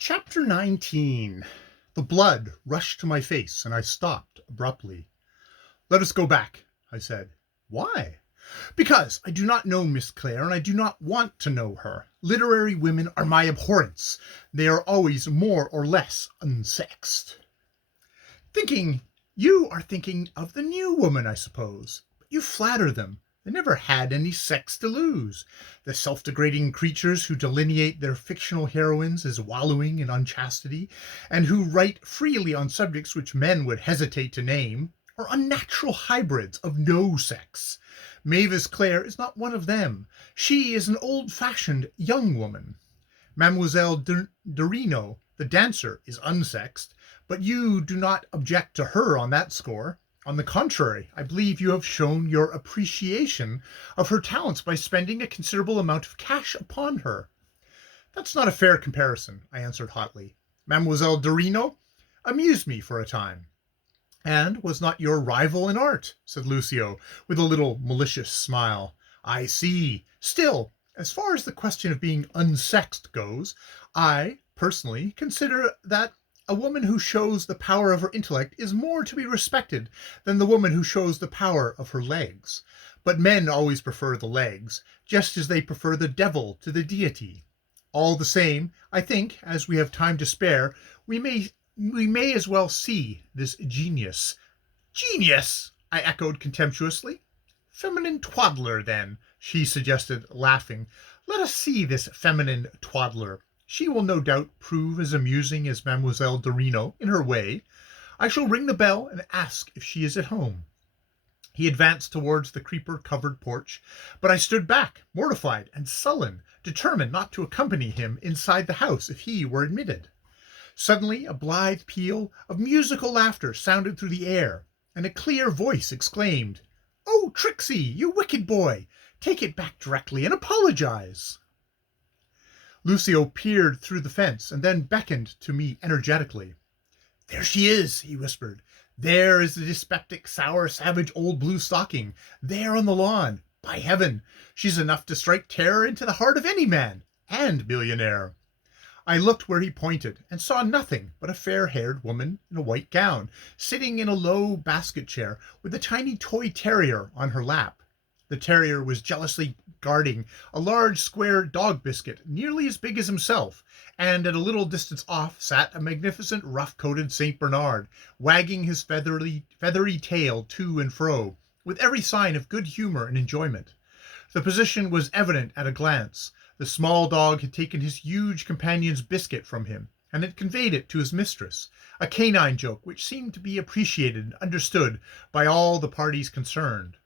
Chapter 19. The blood rushed to my face, and I stopped abruptly. "Let us go back," I said. "Why?" "Because I do not know Miss Clare, and I do not want to know her. Literary women are my abhorrence. They are always more or less unsexed." "Thinking You are thinking of the new woman, I suppose. But you flatter them. They never had any sex to lose. The self-degrading creatures who delineate their fictional heroines as wallowing in unchastity, and who write freely on subjects which men would hesitate to name, are unnatural hybrids of no sex. Mavis Clare is not one of them. She is an old-fashioned young woman. Mademoiselle Dorino, the dancer, is unsexed, but you do not object to her on that score. On the contrary, I believe you have shown your appreciation of her talents by spending a considerable amount of cash upon her." "That's not a fair comparison," I answered hotly. "Mademoiselle Dorino amused me for a time." "And was not your rival in art," said Lucio, with a little malicious smile. "I see. Still, as far as the question of being unsexed goes, I, personally, consider that a woman who shows the power of her intellect is more to be respected than the woman who shows the power of her legs. But men always prefer the legs, just as they prefer the devil to the deity. All the same, I think, as we have time to spare, we may as well see this genius." "Genius!" I echoed contemptuously. "Feminine twaddler, then," she suggested, laughing. "Let us see this feminine twaddler. She will no doubt prove as amusing as Mademoiselle Dorino in her way. I shall ring the bell and ask if she is at home." He advanced towards the creeper-covered porch, but I stood back, mortified and sullen, determined not to accompany him inside the house if he were admitted. Suddenly a blithe peal of musical laughter sounded through the air, and a clear voice exclaimed, "Oh, Tricksy, you wicked boy! Take it back directly and apologize." Lucio peered through the fence and then beckoned to me energetically. "There she is," he whispered. "There is the dyspeptic, sour, savage old blue stocking, there on the lawn. By heaven, she's enough to strike terror into the heart of any man, and millionaire." I looked where he pointed, and saw nothing but a fair-haired woman in a white gown, sitting in a low basket chair with a tiny toy terrier on her lap. The terrier was jealously guarding a large square dog biscuit nearly as big as himself, and at a little distance off sat a magnificent rough-coated St. Bernard, wagging his feathery tail to and fro, with every sign of good humor and enjoyment. The position was evident at a glance. The small dog had taken his huge companion's biscuit from him, and had conveyed it to his mistress, a canine joke which seemed to be appreciated and understood by all the parties concerned.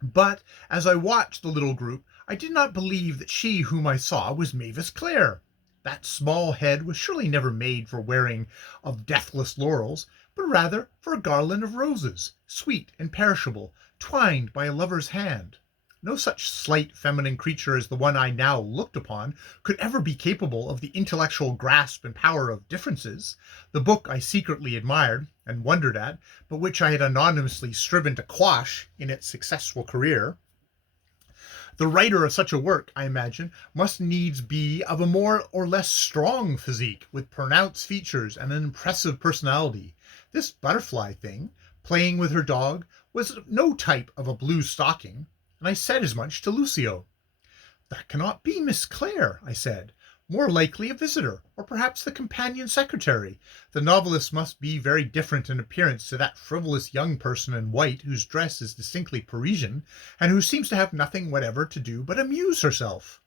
But as I watched the little group, I did not believe that she whom I saw was Mavis Clare. That small head was surely never made for wearing of deathless laurels, but rather for a garland of roses, sweet and perishable, twined by a lover's hand. No such slight feminine creature as the one I now looked upon could ever be capable of the intellectual grasp and power of Differences, the book I secretly admired and wondered at, but which I had anonymously striven to quash in its successful career. The writer of such a work, I imagine, must needs be of a more or less strong physique, with pronounced features and an impressive personality. This butterfly thing, playing with her dog, was no type of a blue stocking, and I said as much to Lucio. "That cannot be Miss Clare," I said. "More likely a visitor, or perhaps the companion secretary. The novelist must be very different in appearance to that frivolous young person in white whose dress is distinctly Parisian, and who seems to have nothing whatever to do but amuse herself."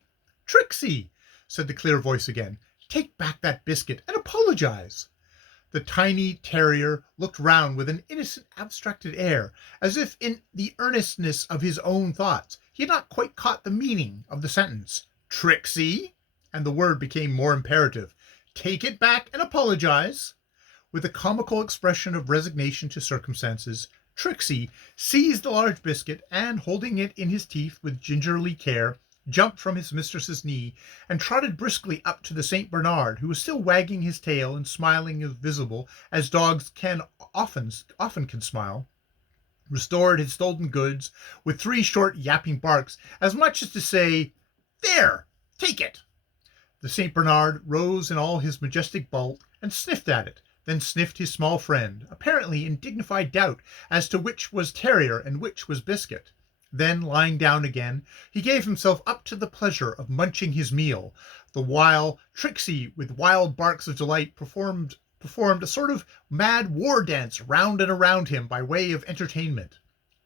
"Tricksy," said the clear voice again, "take back that biscuit and apologize." The tiny terrier looked round with an innocent abstracted air, as if in the earnestness of his own thoughts he had not quite caught the meaning of the sentence. "Tricksy," and the word became more imperative, "take it back and apologize." With a comical expression of resignation to circumstances, Tricksy seized the large biscuit, and holding it in his teeth with gingerly care, jumped from his mistress's knee, and trotted briskly up to the St. Bernard, who was still wagging his tail and smiling as visible as dogs can often can smile, restored his stolen goods with three short yapping barks, as much as to say, "There, take it." The St. Bernard rose in all his majestic bulk and sniffed at it, then sniffed his small friend, apparently in dignified doubt as to which was terrier and which was biscuit. Then, lying down again, he gave himself up to the pleasure of munching his meal, the while Trixie, with wild barks of delight, performed a sort of mad war dance round and around him by way of entertainment.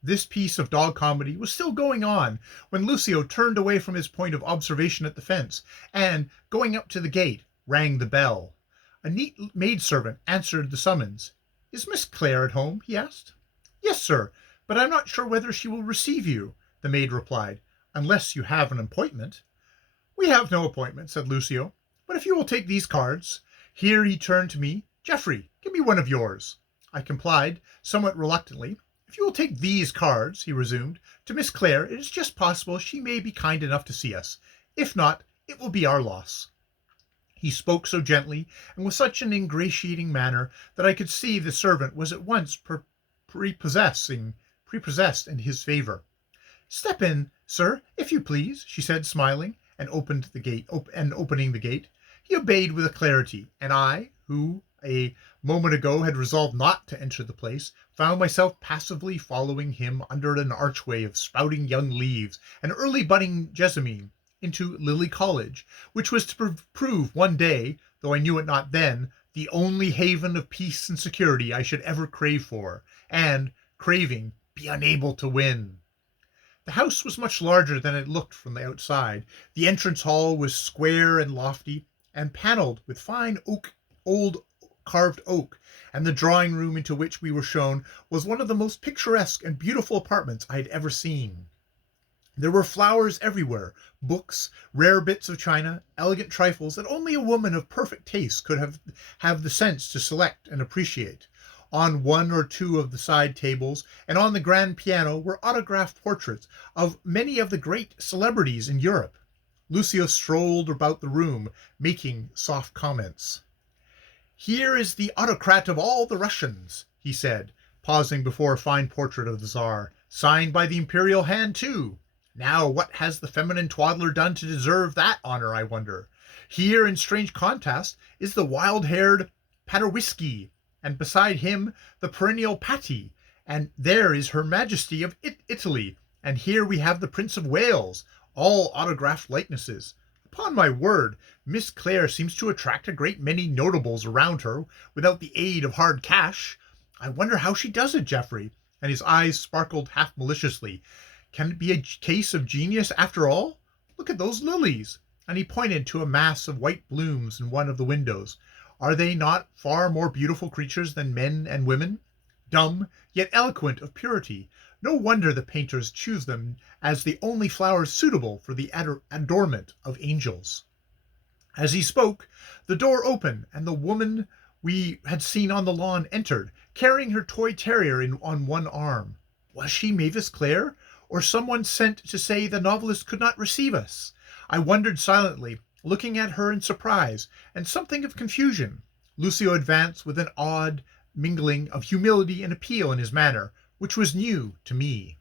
This piece of dog comedy was still going on when Lucio turned away from his point of observation at the fence, and, going up to the gate, rang the bell. A neat maidservant answered the summons. "Is Miss Clare at home?" he asked. "Yes, sir, but I'm not sure whether she will receive you," the maid replied, "unless you have an appointment." "We have no appointment," said Lucio, "but if you will take these cards—" Here he turned to me. "Geoffrey, give me one of yours." I complied, somewhat reluctantly. "If you will take these cards," he resumed, "to Miss Clare, it is just possible she may be kind enough to see us. If not, it will be our loss." He spoke so gently and with such an ingratiating manner that I could see the servant was at once prepossessed in his favour. "Step in, sir, if you please," she said, smiling, and opening the gate. He obeyed with alacrity, and I, who a moment ago had resolved not to enter the place, found myself passively following him under an archway of sprouting young leaves and early budding jessamine into Lily College, which was to prove one day, though I knew it not then, the only haven of peace and security I should ever crave for, and, craving, be unable to win. The house was much larger than it looked from the outside. The entrance hall was square and lofty, and panelled with fine old carved oak, and the drawing room into which we were shown was one of the most picturesque and beautiful apartments I had ever seen. There were flowers everywhere, books, rare bits of china, elegant trifles that only a woman of perfect taste could have the sense to select and appreciate. On one or two of the side tables and on the grand piano were autographed portraits of many of the great celebrities in Europe. Lucio strolled about the room, making soft comments. "Here is the autocrat of all the Russians," he said, pausing before a fine portrait of the Tsar, "signed by the imperial hand, too. Now, what has the feminine twaddler done to deserve that honor, I wonder? Here, in strange contrast, is the wild-haired Paderewski, and beside him the perennial Patti, and there is Her Majesty of Italy, and here we have the Prince of Wales, all autographed likenesses. Upon my word, Miss Clare seems to attract a great many notables around her without the aid of hard cash. I wonder how she does it, Geoffrey," and his eyes sparkled half maliciously. "Can it be a case of genius after all? Look at those lilies," and he pointed to a mass of white blooms in one of the windows. "Are they not far more beautiful creatures than men and women? Dumb, yet eloquent of purity. No wonder the painters choose them as the only flowers suitable for the adornment of angels." As he spoke, the door opened, and the woman we had seen on the lawn entered, carrying her toy terrier on one arm. Was she Mavis Clare, or someone sent to say the novelist could not receive us? I wondered silently, looking at her in surprise and something of confusion. Lucio advanced with an odd mingling of humility and appeal in his manner, which was new to me.